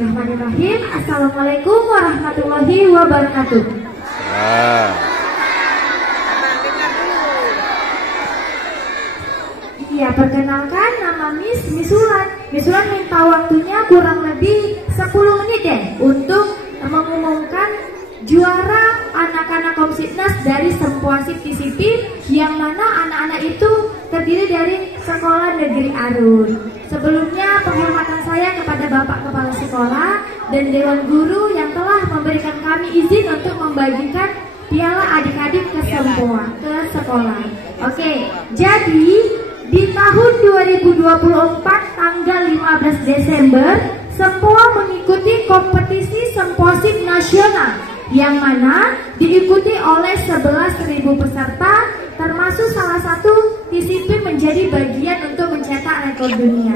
Bismillahirrahmanirrahim. Assalamualaikum warahmatullahi wabarakatuh. Iya, perkenalkan nama Miss Ulan. Miss Ulan minta waktunya kurang lebih 10 menit deh untuk mengumumkan juara anak-anak Komsitnas dari Sempoasip Disiplin, yang mana anak-anak itu terdiri dari Sekolah Negeri Arun. Sebelumnya penghormatan saya kepada Bapak Kepala Sekolah dan Dewan Guru yang telah memberikan kami izin untuk membagikan piala adik-adik ke sekolah. Oke, jadi di tahun 2024 tanggal 15 Desember, Sempoa mengikuti kompetisi Sempoasip Nasional yang mana diikuti oleh 11.000 peserta, termasuk salah satu disiplin menjadi bagian untuk mencetak rekor dunia.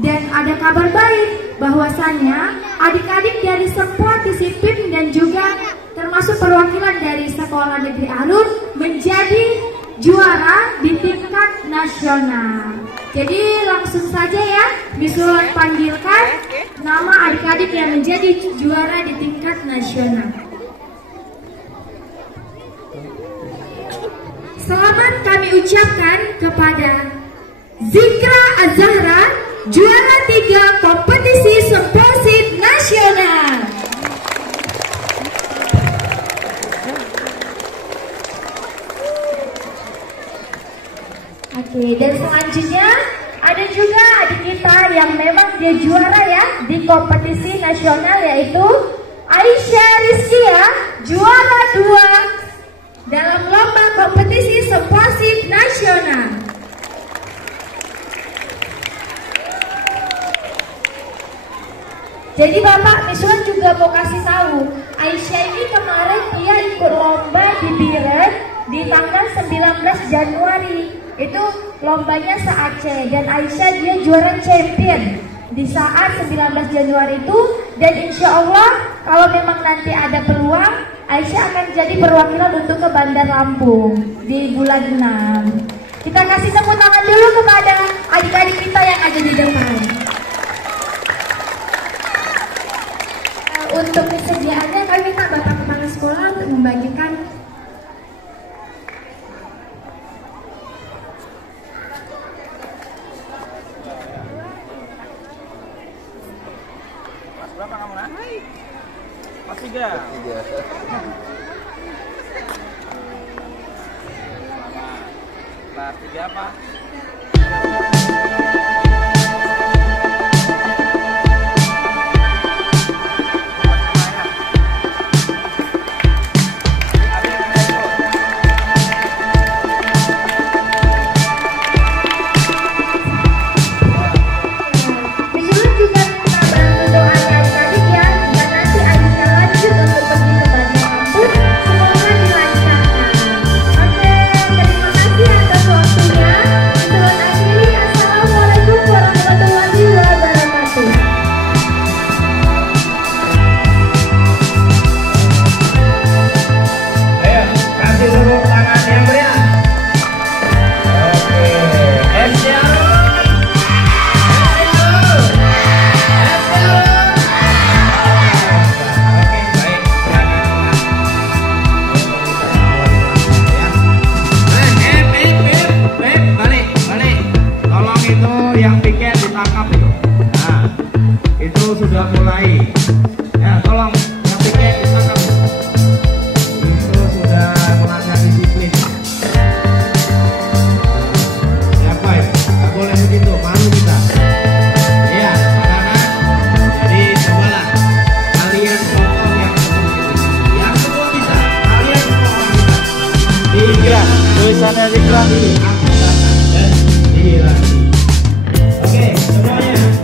Dan ada kabar baik bahwasannya adik-adik dari Sempoa Disiplin dan juga termasuk perwakilan dari Sekolah Negeri Arun menjadi juara di tingkat nasional. Jadi langsung saja ya, bisa panggilkan nama adik-adik yang menjadi juara di tingkat nasional. Selamat kami ucapkan kepada Zikra Azahra, juara 3 kompetisi Sempoasip Nasional. Oke, dan selanjutnya ada juga adik kita yang memang dia juara ya di kompetisi nasional, yaitu Aisyah Rizkia, juara 2 dalam lomba kompetisi Sempoasip Nasional. Jadi Bapak Miswan juga mau kasih tahu, Aisyah ini kemarin dia ikut lomba di Biren di tanggal 19 Januari. Itu lombanya se-Aceh, dan Aisyah dia juara champion di saat 19 Januari itu. Dan insya Allah kalau memang nanti ada peluang, Aisyah akan jadi perwakilan untuk ke Bandar Lampung di bulan 6. Kita kasih tepuk tangan dulu kepada adik-adik kita yang ada di depan. Untuk kesediaannya kami minta Bapak Kepala Sekolah untuk membagikan. Kelas berapa kamu, Nak? Kelas 3. Kelas 3 apa? Sudah mulai ya, tolong yang tiket ditangkap. Itu sudah melanggar disiplin. Siapa ya? Gak boleh begitu, malu kita. Iya, anak-anak. Jadi cobalah kalian potong yang semua bisa. Kalian potong bisa. Zikra, tulisannya Zikra. Oke, semuanya.